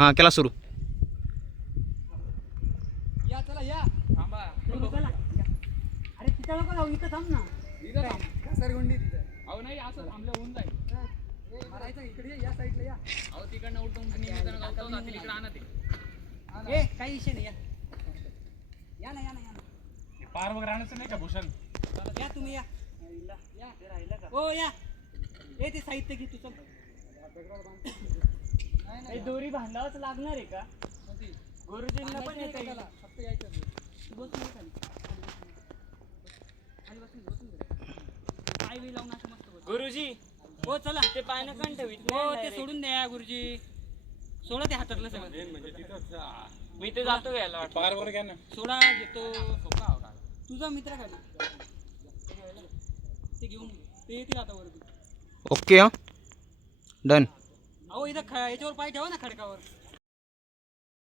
हां केला सुरू. या चला या. थांबा. अरे तिथं नको जाऊ इथं थांब ना. घसरगुंडी तिथं? अहो नाही असं थांबलं होऊन जाईल. मारायचं इकडे? ये, या साईडला या. अहो तिकडनं निमित्तानं इकडे आणा ते. ए काही विषय नाही या. या ना या ना या ना. पार वगैरे आणायचं नाही का भूषण? या तुम्ही या. या हो या. ए ते साहित्य घे तू चल. हे दोरी बांधावंच लागणार आहे का? गुरुजींना पण येता येईल. फक्त यायचं तू बस नाही खाली. खाली बसून बसून पाय बी लावून असं मस्त बस. गुरुजी हो चला ते पाय नका ठेवीत हो ते सोडून द्या गुरुजी. सोडा ते हातातलं सगळं. मी ते जातो घ्यायला घ्या ना. सोडा घेतो. तुझा मित्र खाली ते घेऊन ते येतील आता वरती. ओके हां. डन. अहो इथं ख याच्यावर पाय ठेवा ना खडकावर.